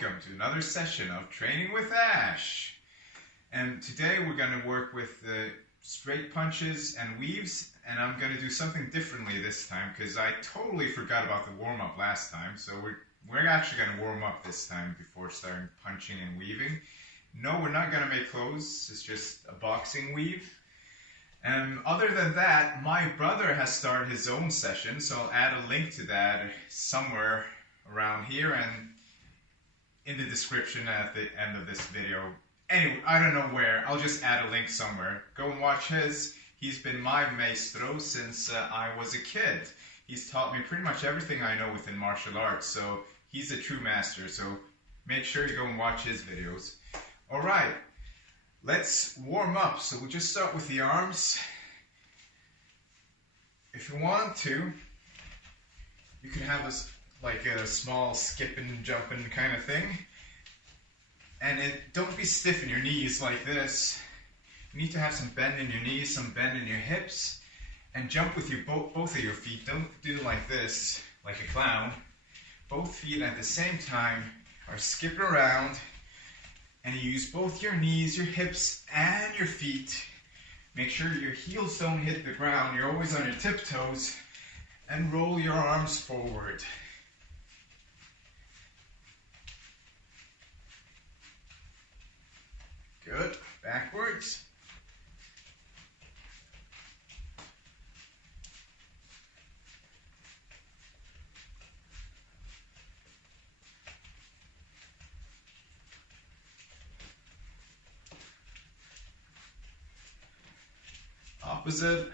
welcome to another session of Training with Ash. And today we're going to work with the straight punches and weaves, and I'm going to do something differently this time because I totally forgot about the warm-up last time. So we're actually going to warm up this time before starting punching and weaving. No, we're not going to make clothes, it's just a boxing weave. Other than that, my brother has started his own session, so I'll add a link to that somewhere around here and in the description at the end of this video. Anyway, I don't know where, I'll just add a link somewhere. Go and watch his. He's been my maestro since I was a kid. He's taught me pretty much everything I know within martial arts, so he's a true master, so make sure you go and watch his videos. Alright, let's warm up. So we'll just start with the arms. If you want to, you can have like a small skipping, jumping kind of thing. And don't be stiff in your knees like this. You need to have some bend in your knees, some bend in your hips, and jump with your both of your feet. Don't do it like this, like a clown. Both feet at the same time are skipping around, and you use both your knees, your hips, and your feet. Make sure your heels don't hit the ground. You're always on your tiptoes, and roll your arms forward. Good. Backwards. Opposite.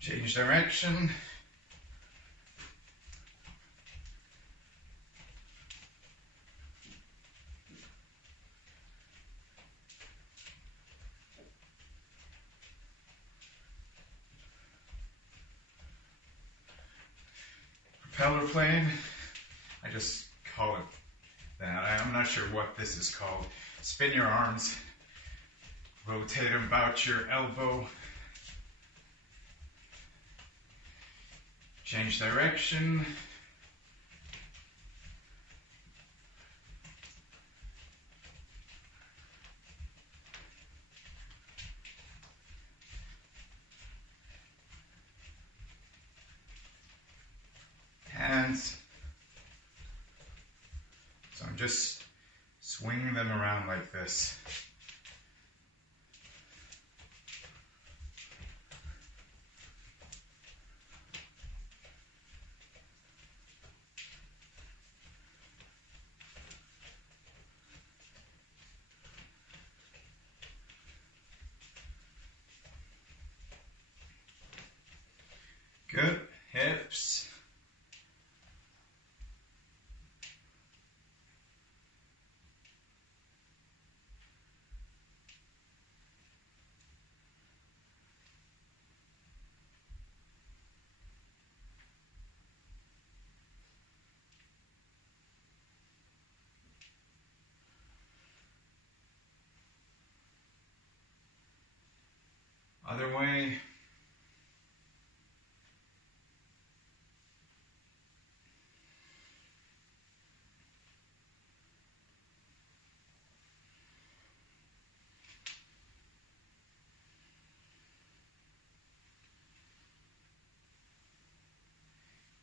Change direction. Propeller plane. I just call it that. I'm not sure what this is called. Spin your arms. Rotate them about your elbow. Change direction. Hands. So I'm just swinging them around like this. Good. Hips. Other way.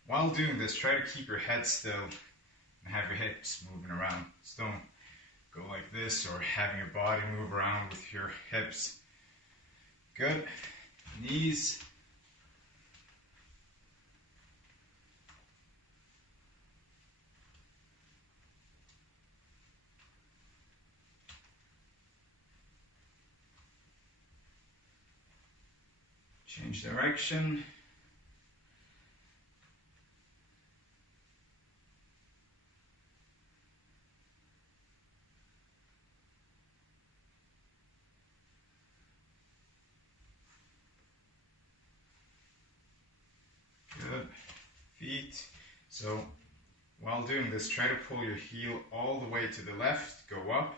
While doing this, try to keep your head still and have your hips moving around. So don't go like this or having your body move around with your hips. Good. Knees. Change direction. Good. Feet. So while doing this, try to pull your heel all the way to the left, go up,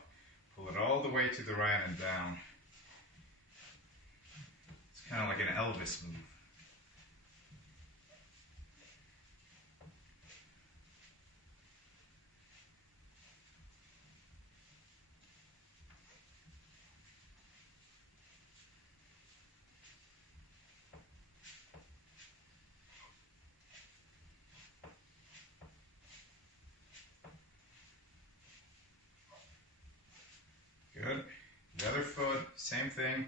pull it all the way to the right and down. It's kind of like an Elvis move. Good. The other foot, same thing.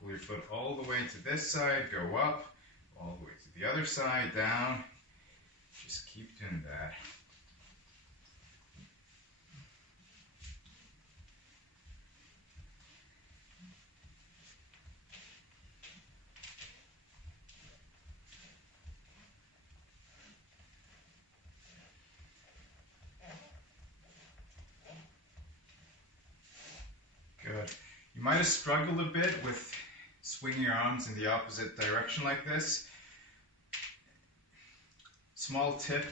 Pull your foot all the way to this side, go up, all the way to the other side, down. Just keep doing that. Good. You might have struggled a bit with swinging your arms in the opposite direction like this. Small tip,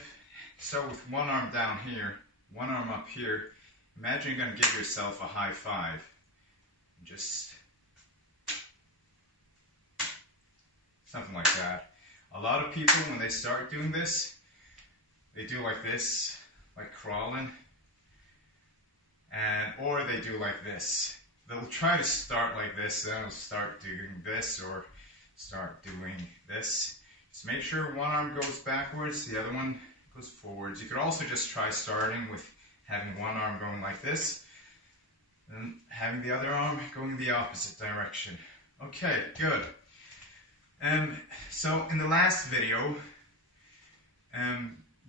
start with one arm down here, one arm up here. Imagine you're going to give yourself a high five. Just something like that. A lot of people, when they start doing this, they do like this, like crawling, or they do like this. They'll try to start like this, then they'll start doing this or start doing this. Just make sure one arm goes backwards, the other one goes forwards. You could also just try starting with having one arm going like this, and having the other arm going the opposite direction. Okay, good. So in the last video,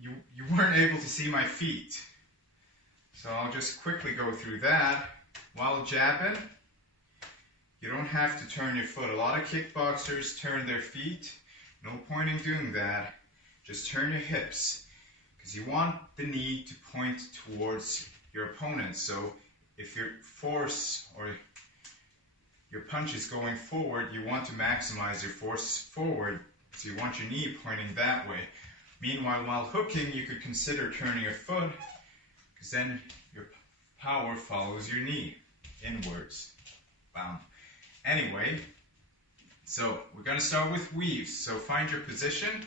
you weren't able to see my feet. So I'll just quickly go through that. While jabbing, you don't have to turn your foot. A lot of kickboxers turn their feet. No point in doing that. Just turn your hips, because you want the knee to point towards your opponent. So if your force or your punch is going forward, you want to maximize your force forward. So you want your knee pointing that way. Meanwhile, while hooking, you could consider turning your foot, because then your power follows your knee inwards. Bam. Anyway, so we're going to start with weaves. So find your position,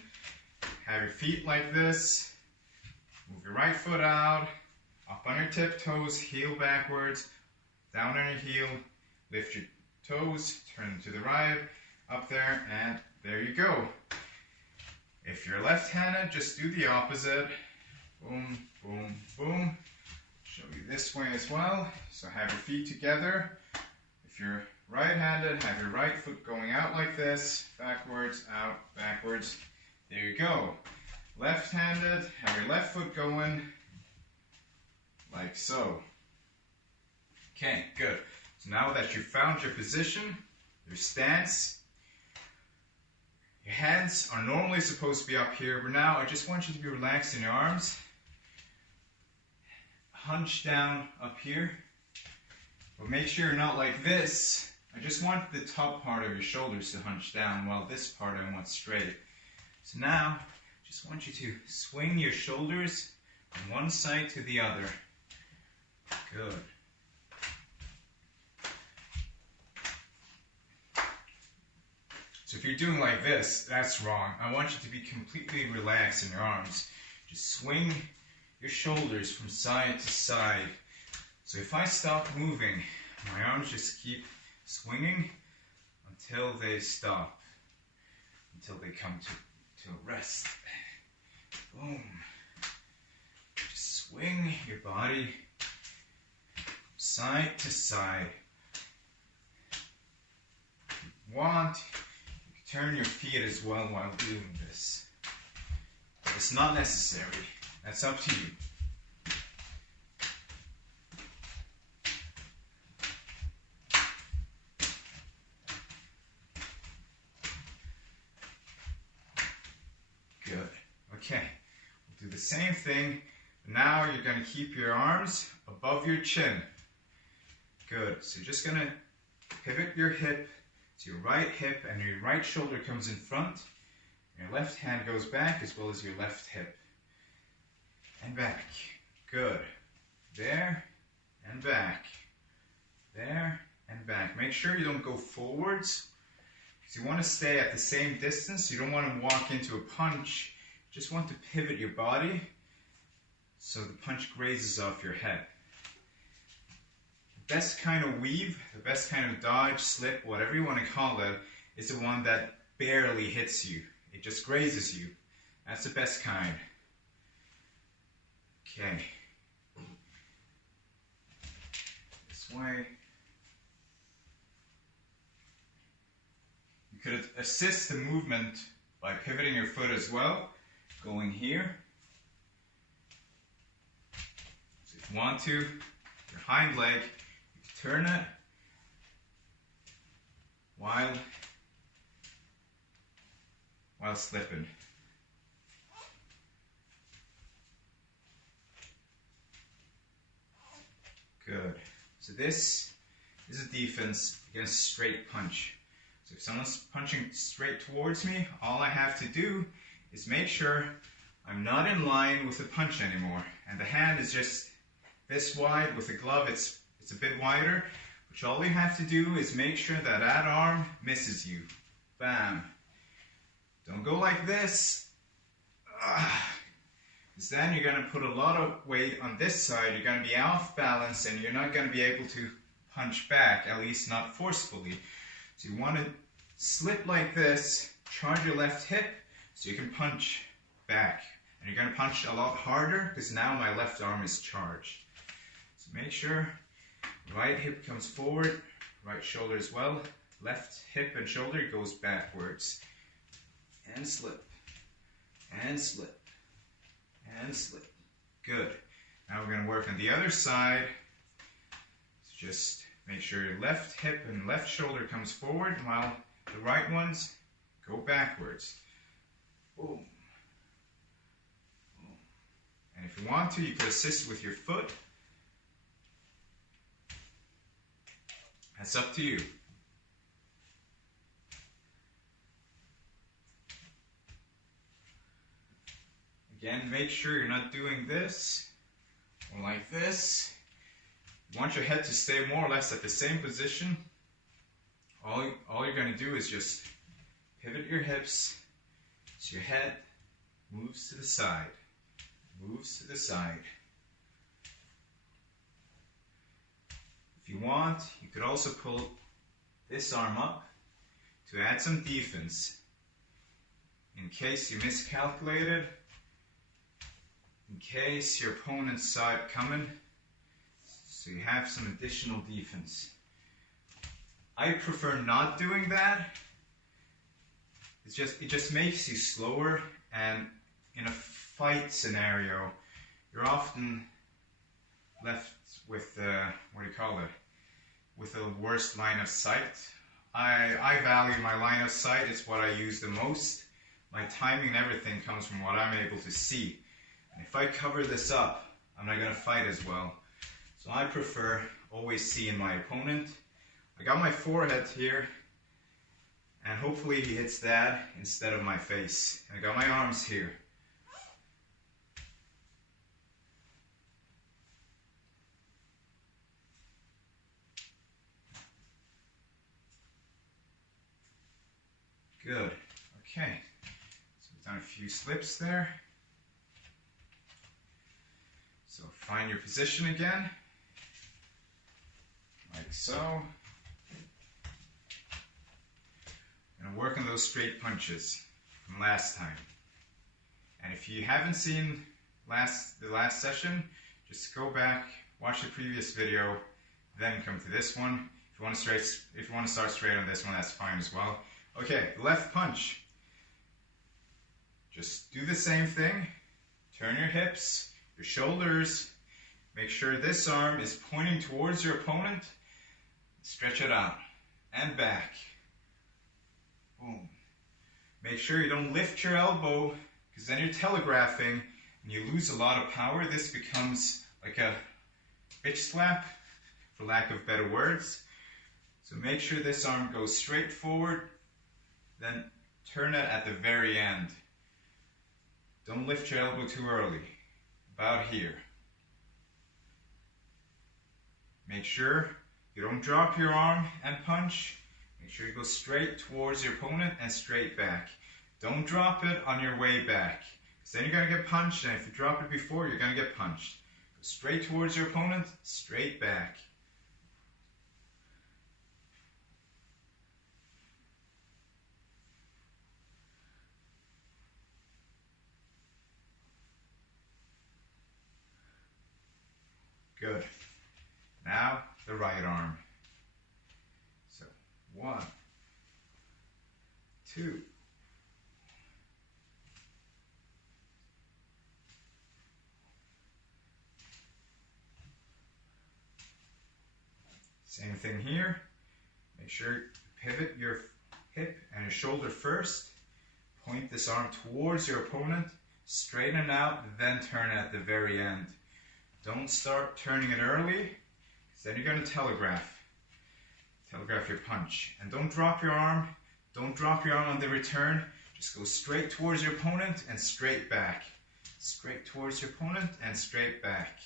have your feet like this, move your right foot out, up on your tiptoes, heel backwards, down on your heel, lift your toes, turn them to the right, up there, and there you go. If you're left-handed, just do the opposite. Boom, boom, boom. Show you this way as well. So have your feet together. If you're right-handed, have your right foot going out like this, backwards, out, backwards. There you go. Left-handed, have your left foot going like so. Okay, good. So now that you've found your position, your stance, your hands are normally supposed to be up here, but now I just want you to be relaxed in your arms. Hunch down up here, but make sure you're not like this. I just want the top part of your shoulders to hunch down, while this part I want straight. So now, just want you to swing your shoulders from one side to the other. Good. So if you're doing like this, that's wrong. I want you to be completely relaxed in your arms. Just swing your shoulders from side to side. So if I stop moving, my arms just keep swinging until they stop, until they come to a rest. Boom. Just swing your body side to side. If you want, you can turn your feet as well while doing this. But it's not necessary. That's up to you. Good. Okay. We'll do the same thing. Now you're going to keep your arms above your chin. Good. So you're just going to pivot your hip to your right hip, and your right shoulder comes in front. Your left hand goes back as well as your left hip. and back. Good. There and back. There and back. Make sure you don't go forwards, because you want to stay at the same distance. You don't want to walk into a punch. You just want to pivot your body so the punch grazes off your head. The best kind of weave, the best kind of dodge, slip, whatever you want to call it, is the one that barely hits you. It just grazes you. That's the best kind. Okay. This way. You could assist the movement by pivoting your foot as well, going here. So if you want to, your hind leg, you can turn it while slipping. Good. So this is a defense against straight punch. So if someone's punching straight towards me, all I have to do is make sure I'm not in line with the punch anymore. And the hand is just this wide. With the glove, it's a bit wider. Which all you have to do is make sure that that arm misses you. Bam. Don't go like this. Because then you're going to put a lot of weight on this side. You're going to be off balance and you're not going to be able to punch back, at least not forcefully. So you want to slip like this, charge your left hip so you can punch back. And you're going to punch a lot harder because now my left arm is charged. So make sure right hip comes forward, right shoulder as well. Left hip and shoulder goes backwards. And slip. And slip. And slip. Good. Now we're going to work on the other side. So just make sure your left hip and left shoulder comes forward while the right ones go backwards. Boom. Boom. And if you want to, you can assist with your foot. That's up to you. Again, make sure you're not doing this or like this. You want your head to stay more or less at the same position. All you're going to do is just pivot your hips so your head moves to the side. Moves to the side. If you want, you could also pull this arm up to add some defense. In case you miscalculated, in case your opponents saw it coming, so you have some additional defense. I prefer not doing that. It just makes you slower, and in a fight scenario, you're often left with with the worst line of sight. I value my line of sight. It's what I use the most. My timing and everything comes from what I'm able to see. And if I cover this up, I'm not going to fight as well. So I prefer always seeing my opponent. I got my forehead here, and hopefully he hits that instead of my face. I got my arms here. Good. Okay. So we've done a few slips there. So find your position again, like so. And work on those straight punches from last time. And if you haven't seen the last session, just go back, watch the previous video, then come to this one. If you want to start straight on this one, that's fine as well. Okay, left punch. Just do the same thing. Turn your hips, your shoulders. Make sure this arm is pointing towards your opponent. Stretch it out and back. Boom. Make sure you don't lift your elbow, because then you're telegraphing and you lose a lot of power. This becomes like a bitch slap, for lack of better words. So make sure this arm goes straight forward, then turn it at the very end. Don't lift your elbow too early. about here. Make sure you don't drop your arm and punch. Make sure you go straight towards your opponent and straight back. Don't drop it on your way back, because then you're going to get punched, and if you drop it before, you're going to get punched. Go straight towards your opponent, straight back. Good. Now the right arm. So 1, 2, same thing here. Make sure you pivot your hip and your shoulder first. Point this arm towards your opponent. Straighten it out, then turn it at the very end. Don't start turning it early, because then you're going to telegraph your punch. And don't drop your arm. Don't drop your arm on the return. Just go straight towards your opponent and straight back. Straight towards your opponent and straight back.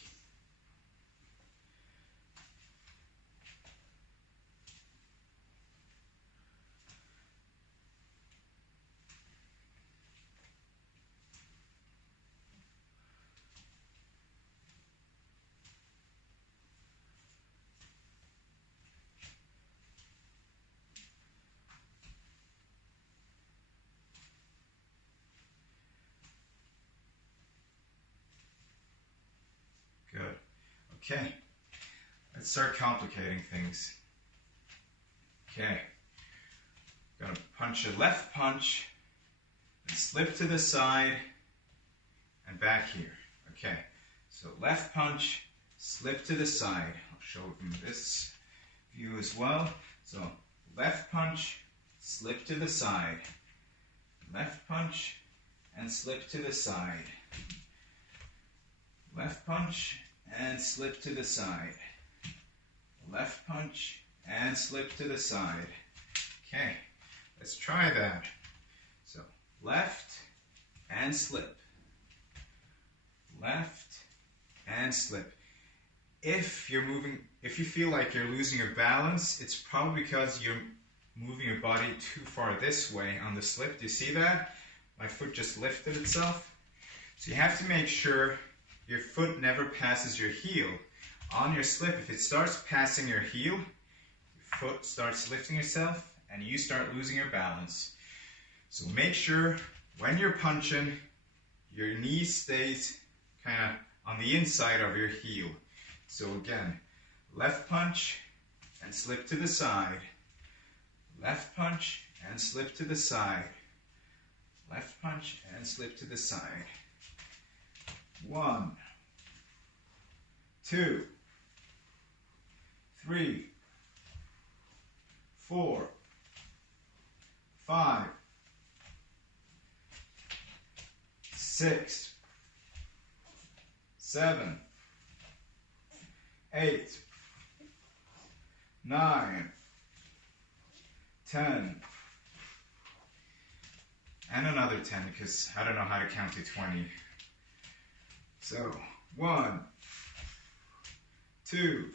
Good. Okay. Let's start complicating things. Okay. Gonna punch a left punch, and slip to the side, and back here. Okay. So left punch, slip to the side. I'll show it from this view as well. So left punch, slip to the side. Left punch, and slip to the side. Left punch and slip to the side. Left punch and slip to the side. Okay, let's try that. So left and slip. Left and slip. If you feel like you're losing your balance, it's probably because you're moving your body too far this way on the slip. Do you see that? My foot just lifted itself. So you have to make sure your foot never passes your heel. On your slip, if it starts passing your heel, your foot starts lifting itself and you start losing your balance. So make sure when you're punching, your knee stays kind of on the inside of your heel. So again, left punch and slip to the side. Left punch and slip to the side. Left punch and slip to the side. 1, 2, 3, 4, 5, 6, 7, 8, 9, 10, and another 10 because I don't know how to count to 20. So 1, 2,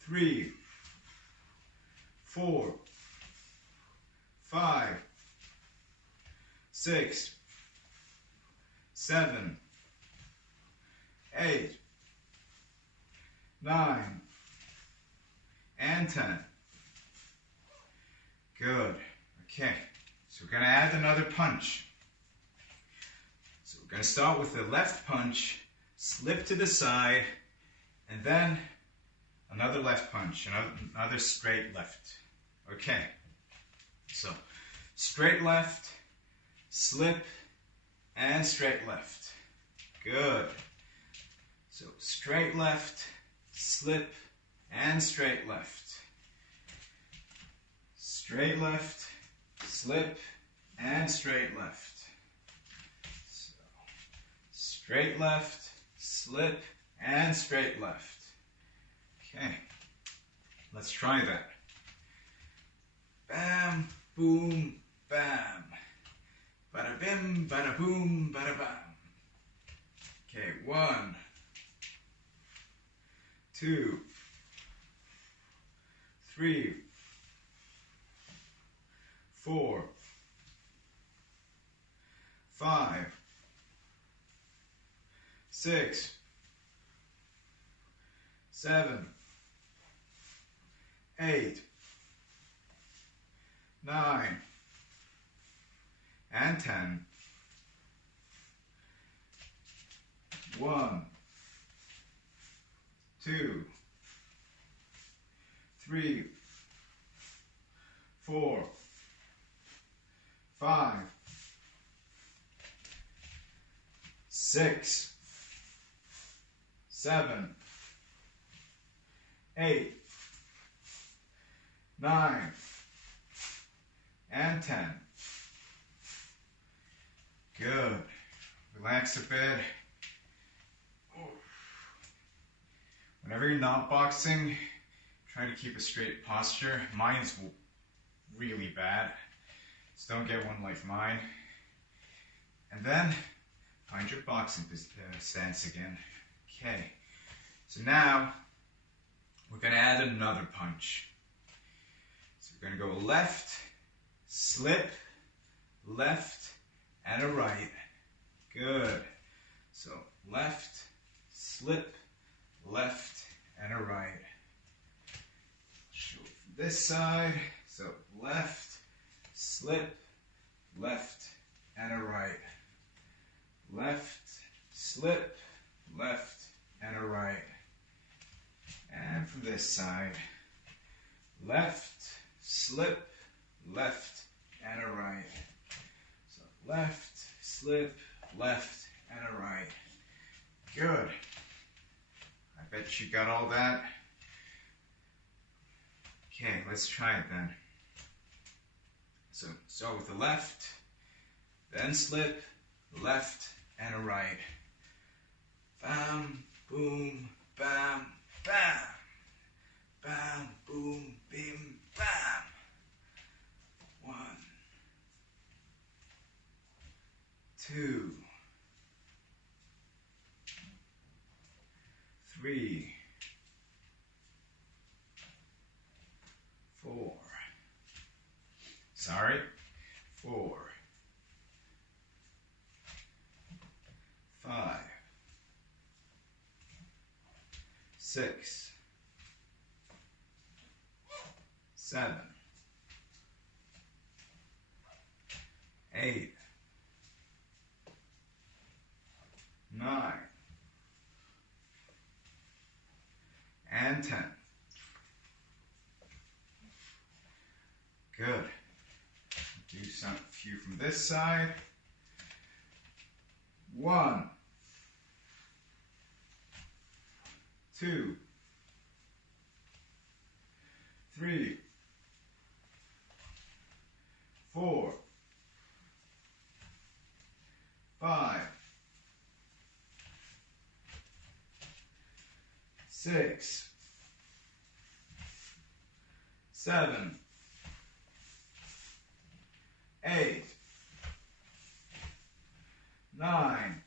3, 4, 5, 6, 7, 8, 9, and 10. Good. Okay. So we're going to add another punch. So we're going to start with the left punch, slip to the side, and then another left punch, another straight left. Okay. So straight left, slip, and straight left. Good. So straight left, slip, and straight left. Straight left, slip, and straight left. So, straight left, slip, and straight left. Okay, let's try that. Bam, boom, bam. Bada bim, bada boom, bada bam. 1, 2, 3, 4, 5, 6, 7, 8, 9, and 10. 1, 2, 3, 4, 5, 6, 7, 8, 9, and 10. Good. Relax a bit. Whenever you're not boxing, try to keep a straight posture. Mine's really bad, so don't get one like mine. And then find your boxing stance again. Okay, so now we're going to add another punch. So we're going to go left, slip, left, and a right. Good. So left, slip, left, and a right. Show from this side. So left, slip, left, and a right. Left, slip, left, and a right. And from this side. Left, slip, left, and a right. So left, slip, left, and a right. Good. I bet you got all that. Okay, let's try it then. So start with the left, then slip, left, and a right. Bam, boom, bam, bam. Bam, boom, bim, bam. 1, 2, 3, 4. Sorry. 4, 5, 6, 7, 8, 9, and 10. Good. Do a few from this side. 1, 2, 3, 4, 5, 6, 7, 8, 9,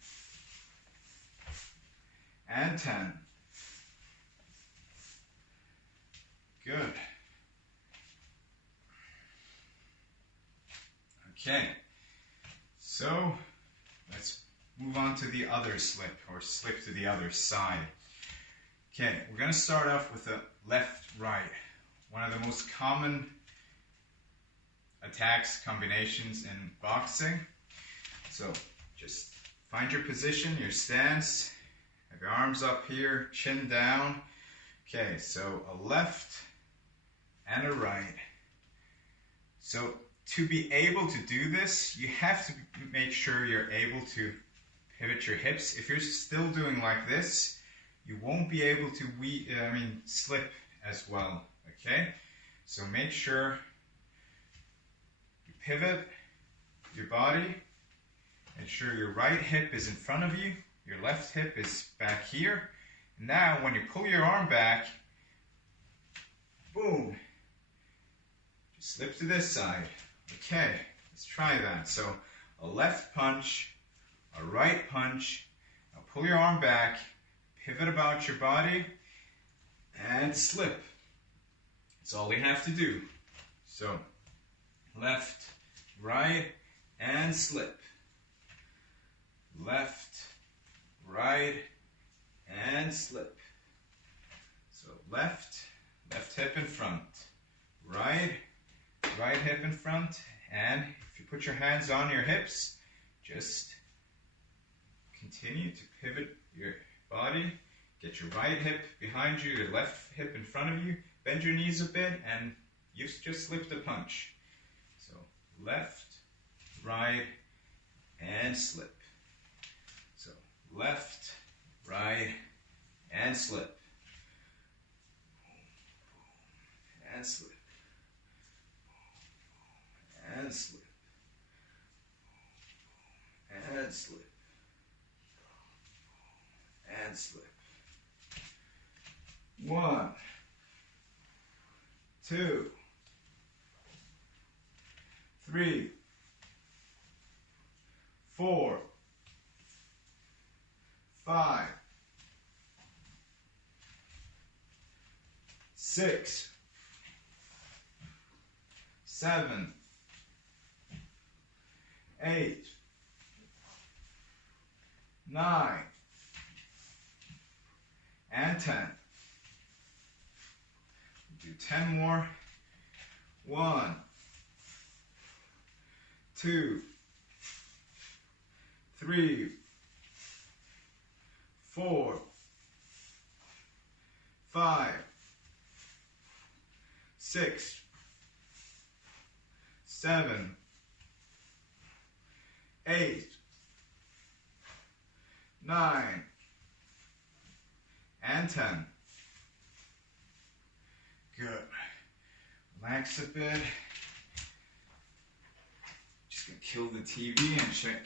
and 10. Good. Okay, so let's move on to the other slip, or slip to the other side. Okay, we're going to start off with the left-right, one of the most common attacks, combinations in boxing. So just find your position, your stance, have your arms up here, chin down. Okay, so a left and a right. So to be able to do this, you have to make sure you're able to pivot your hips. If you're still doing like this, you won't be able to slip as well, okay? So make sure you pivot your body, make sure your right hip is in front of you, your left hip is back here. Now when you pull your arm back, boom, just slip to this side. Okay, let's try that. So a left punch, a right punch, Now pull your arm back, pivot about your body, and slip. That's all we have to do. So, left, right, and slip. Left, right, and slip. So left hip in front. Right hip in front. And if you put your hands on your hips, just continue to pivot your body. Get your right hip behind you, your left hip in front of you. Bend your knees a bit, and you've just slipped a punch. So left, right, and slip. So left, right, and slip. And slip. And slip. And slip. And slip. 1, 2, 3, 4, 5, 6, 7, 8, 9, and 10. Do 10 more. 1, 2, 3, 4, 5, 6, 7, 8, 9, and 10. Good. Relax a bit. Just gonna kill the TV and check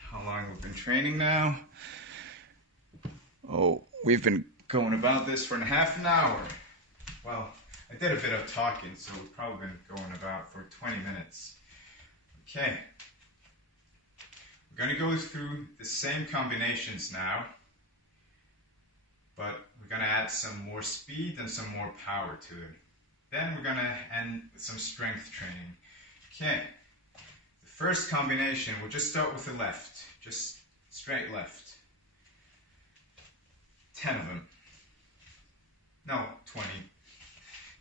how long we've been training now. Oh, we've been going about this for half an hour. Well, I did a bit of talking, so we've probably been going about for 20 minutes. Okay. We're going to go through the same combinations now, but we're going to add some more speed and some more power to it. Then we're going to end with some strength training. Okay. The first combination, we'll just start with the left. Just straight left. 10 of them. No, 20.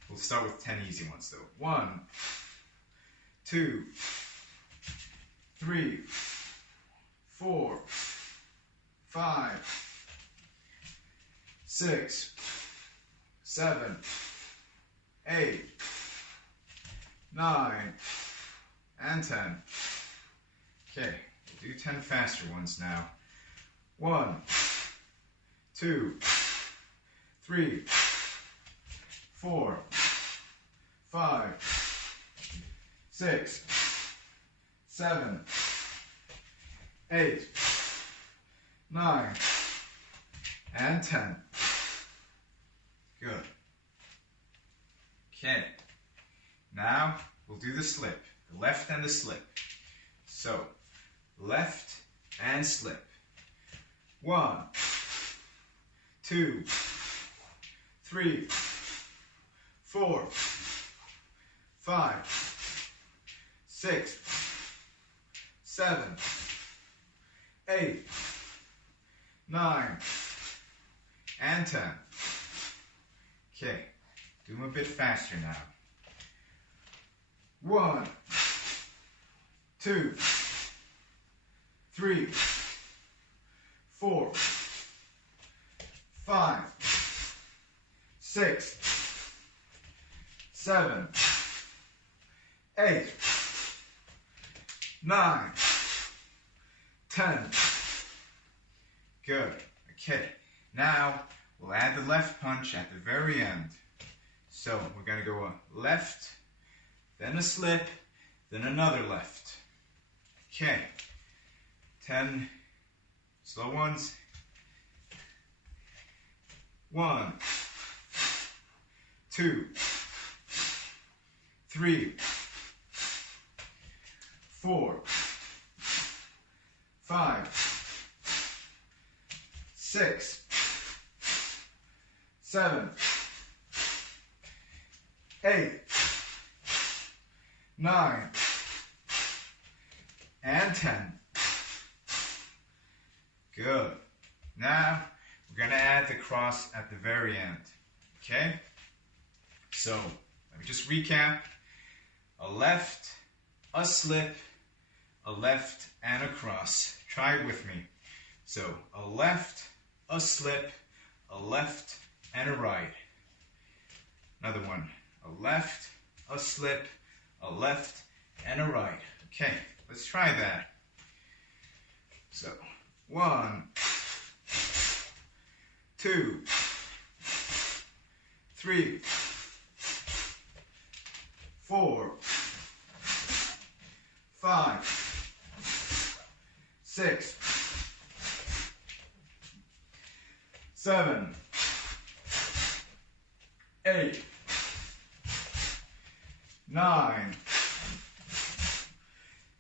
We'll start with 10 easy ones though. 1, 2, 3, 4, 5, 6, 7, 8, 9, and 10. Okay, we'll do 10 faster ones now. 1, 2, 3, 4, 5, 6, 7, 8, 9, and 10. Good. Okay. Now we'll do the slip. The left and the slip. So, left and slip. 1, 2, 3, 4, 5, 6, 7, 8, 9, and 10. Okay, do them a bit faster now. 1, 2, 3, 4, 5, 6, 7, 8, 9, 10. Good. Okay. Now we'll add the left punch at the very end. So we're going to go a left, then a slip, then another left. Okay. 10 slow ones. 1, 2, 3, 4, 5, 6, 7, 8, 9, and 10. Good. Now, we're going to add the cross at the very end. Okay? So, let me just recap. A left, a slip, a left, and a cross. Try it with me. So, a left, a slip, a left, and a right. Another one. A left, a slip, a left, and a right. Okay, let's try that. So, 1, 2, 3, 4, 5, 6, 7, 8, 9,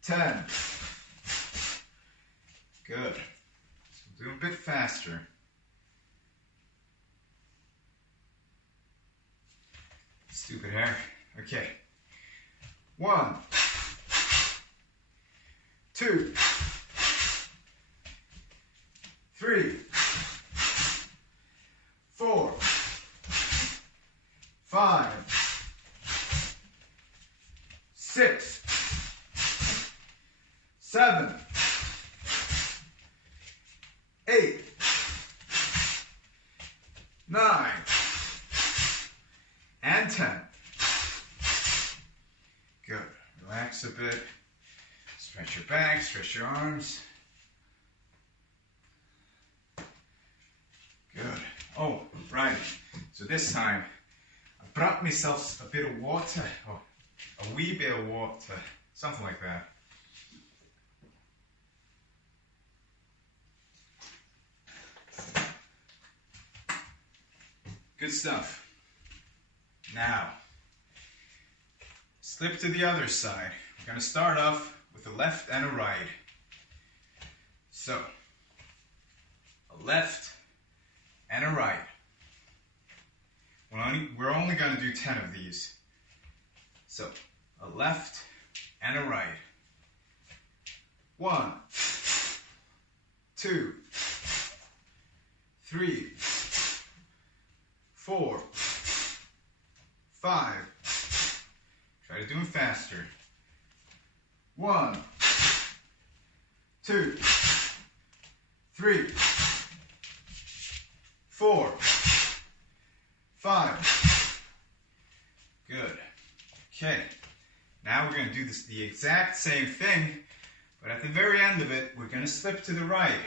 10. Good. So do a bit faster. Stupid hair. Okay. 1, 2, 3, 4, 5, 6, 7, 8, 9, and 10. Good. Relax a bit. Stretch your back, stretch your arms. Good. Oh, right. So this time, I brought myself a bit of water, or a wee bit of water, something like that. Good stuff. Now, slip to the other side. We're going to start off with a left and a right. So, a left and a right. We're only going to do 10 of these. So, a left and a right. 1, 2, 3, 4, 5. Try to do them faster. 1, 2, 3, 4, 5. Good. Okay. Now we're going to do the exact same thing, but at the very end of it, we're going to slip to the right.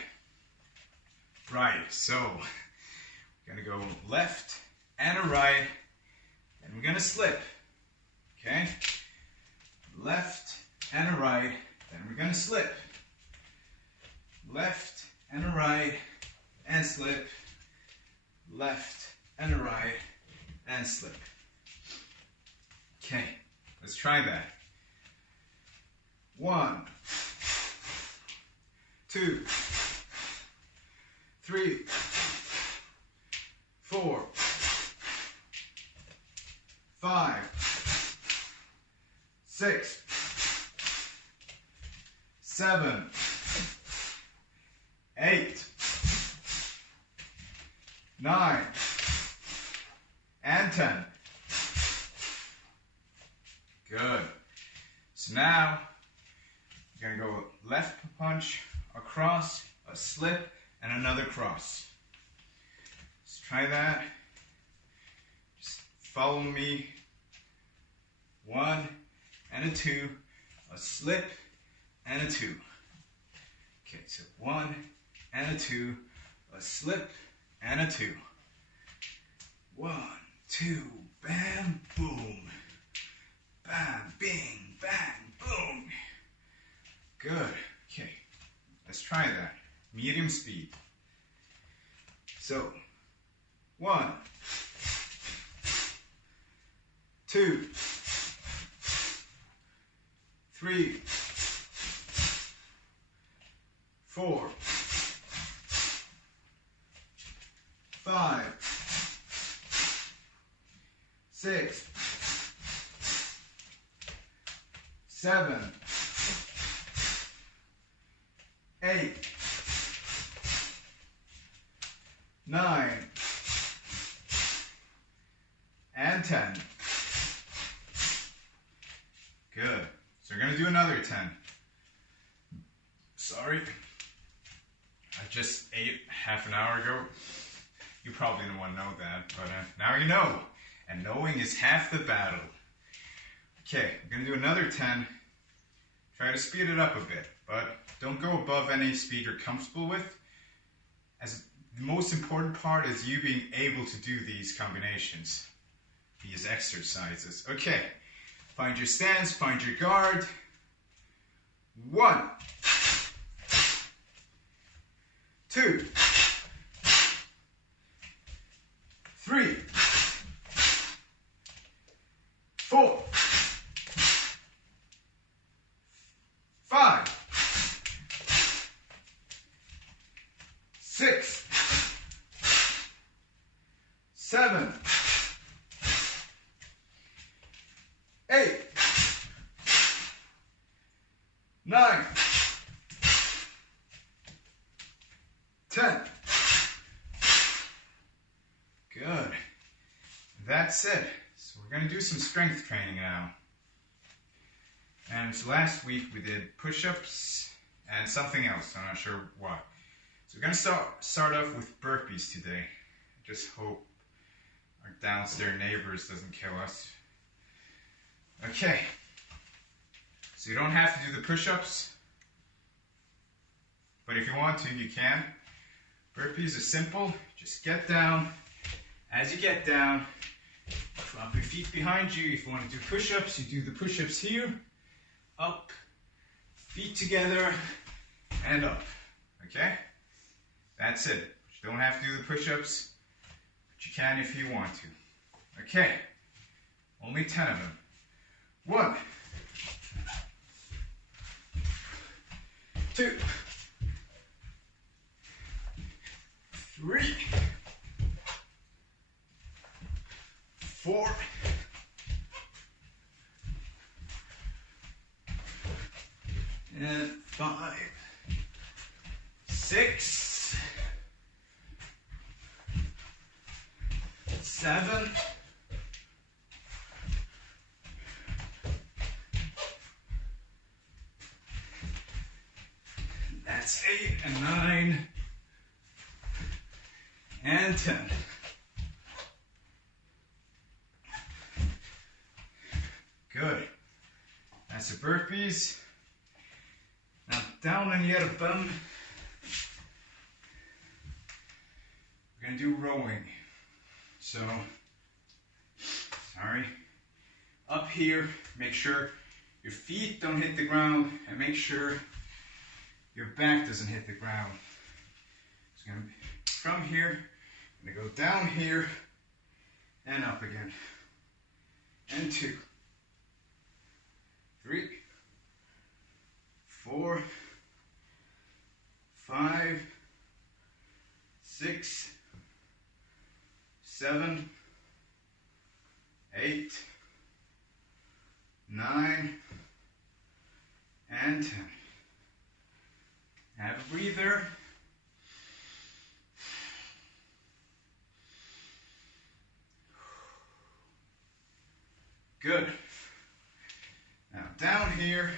Right. So, we're going to go left and a right, and we're going to slip. Okay? Left and a right, then we're going to slip. Left and a right, and slip. Left and a right, and slip. Okay, let's try that. 1, 2, 3, 4, 5, 6, 7, 8, 9, and 10. Good. So now, you're going to go left punch, a cross, a slip, and another cross. Let's try that. Just follow me. 1 and a 2, a slip, and a 2. Okay, so 1 and a 2, a slip, and a 2. 1, 2, bam, boom. Bam, bing, bang, boom. Good. Okay, let's try that. Medium speed. So, 1, 2, 3, 4, 7, 8, 9, and 10. Good. So we're going to do another 10. Sorry. I just ate half an hour ago. You probably didn't want to know that, but now you know. And knowing is half the battle. Okay, we're going to do another 10. Try to speed it up a bit, but don't go above any speed you're comfortable with. As the most important part is you being able to do these combinations, these exercises. Okay, find your stance, find your guard. 1, 2, 3, 4, 5, 6, 7, 8, 9, 10. Good. That's it. So we're going to do some strength training now. And so last week we did push-ups and something else. I'm not sure what. So we're going to start off with burpees today. Just hope our downstairs neighbors doesn't kill us. Okay. So you don't have to do the push-ups, but if you want to, you can. Burpees are simple. Just get down. As you get down, drop your feet behind you. If you want to do push-ups, you do the push-ups here. Up, feet together, and up. Okay? That's it. You don't have to do the push-ups, but you can if you want to. Okay. Only 10 of them. 1, 2, 3, 4, 5, 6, 7, 8 and 9 and 10. Good. That's the burpees. Now down on your bum. We're going to do rowing. So, up here, make sure your feet don't hit the ground and make sure your back doesn't hit the ground. It's going to be from here, I'm going to go down here and up again. And 2, 3, 4, 5, 6, 7, 8, 9, and 10. Have a breather. Good. Now down here.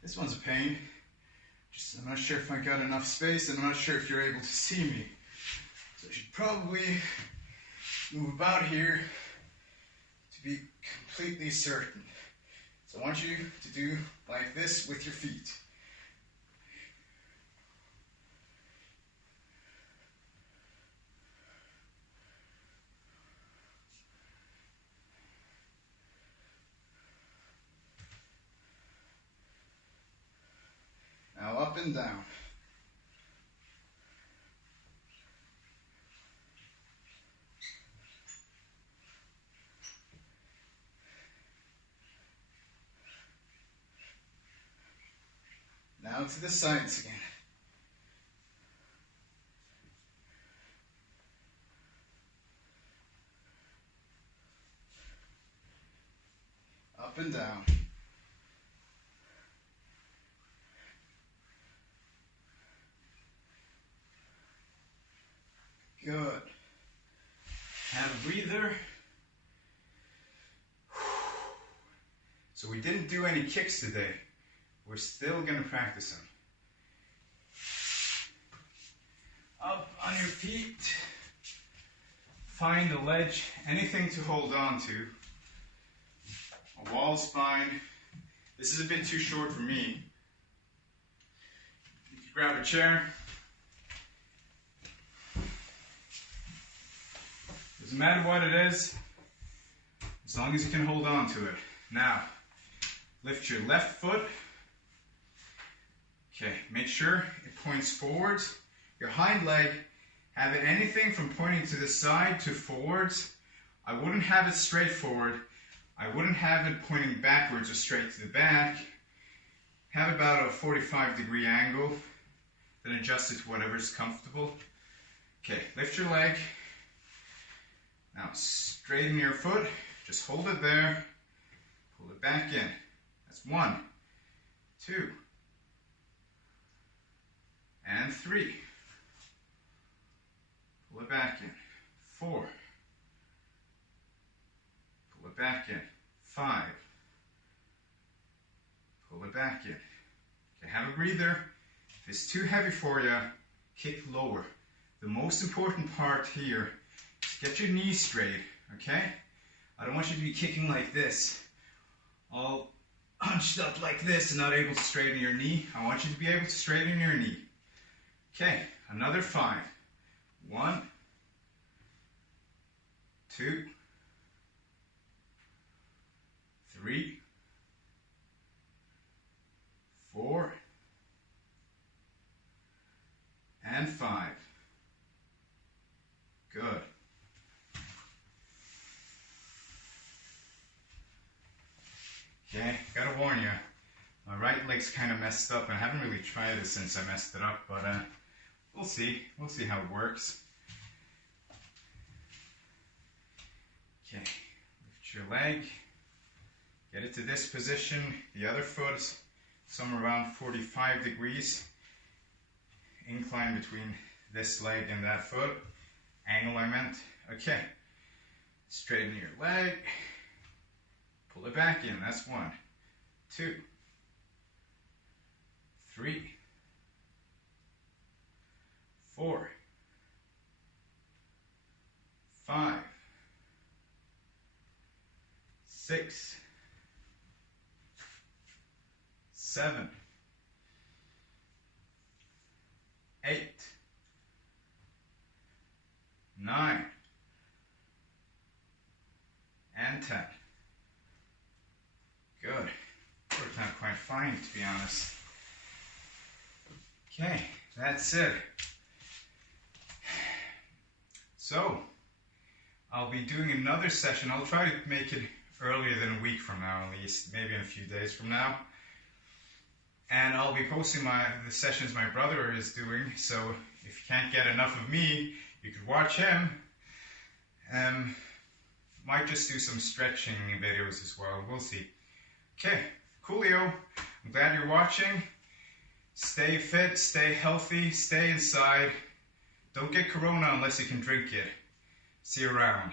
This one's a pain. I'm not sure if I got enough space, and I'm not sure if you're able to see me. So I should probably move about here to be completely certain. So I want you to do like this with your feet. Now up and down. Now to the sides again. Up and down. Good. Have a breather. So we didn't do any kicks today. We're still going to practice them. Up on your feet. Find a ledge, anything to hold on to. A wall spine. This is a bit too short for me. You can grab a chair. Doesn't matter what it is, as long as you can hold on to it. Now, lift your left foot. Okay, make sure it points forwards. Your hind leg, have it anything from pointing to the side to forwards. I wouldn't have it straight forward. I wouldn't have it pointing backwards or straight to the back. Have about a 45-degree angle, then adjust it to whatever's comfortable. Okay, lift your leg. Now straighten your foot, just hold it there, pull it back in. That's 1, 2, and 3. Pull it back in. 4. Pull it back in. 5. Pull it back in. Okay, have a breather. If it's too heavy for you, kick lower. The most important part here is get your knees straight, okay? I don't want you to be kicking like this, all hunched up like this and not able to straighten your knee. I want you to be able to straighten your knee. Okay, another 5. 1, 2, 3, 4, and 5. Good. Okay, gotta warn you, my right leg's kind of messed up, and I haven't really tried it since I messed it up, but we'll see how it works. Okay, lift your leg, get it to this position, the other foot is somewhere around 45 degrees, incline between this leg and that foot, angle I meant. Okay, straighten your leg, pull it back in, that's 1, 2, 3, 4, 5, 6, 7, 8, 9, and 10. Good. Worked out quite fine, to be honest. Okay, that's it. So, I'll be doing another session. I'll try to make it earlier than a week from now, at least, maybe in a few days from now. And I'll be posting the sessions my brother is doing, so if you can't get enough of me, you could watch him. Might just do some stretching videos as well, we'll see. Okay, coolio. I'm glad you're watching. Stay fit, stay healthy, stay inside. Don't get corona unless you can drink it. See you around.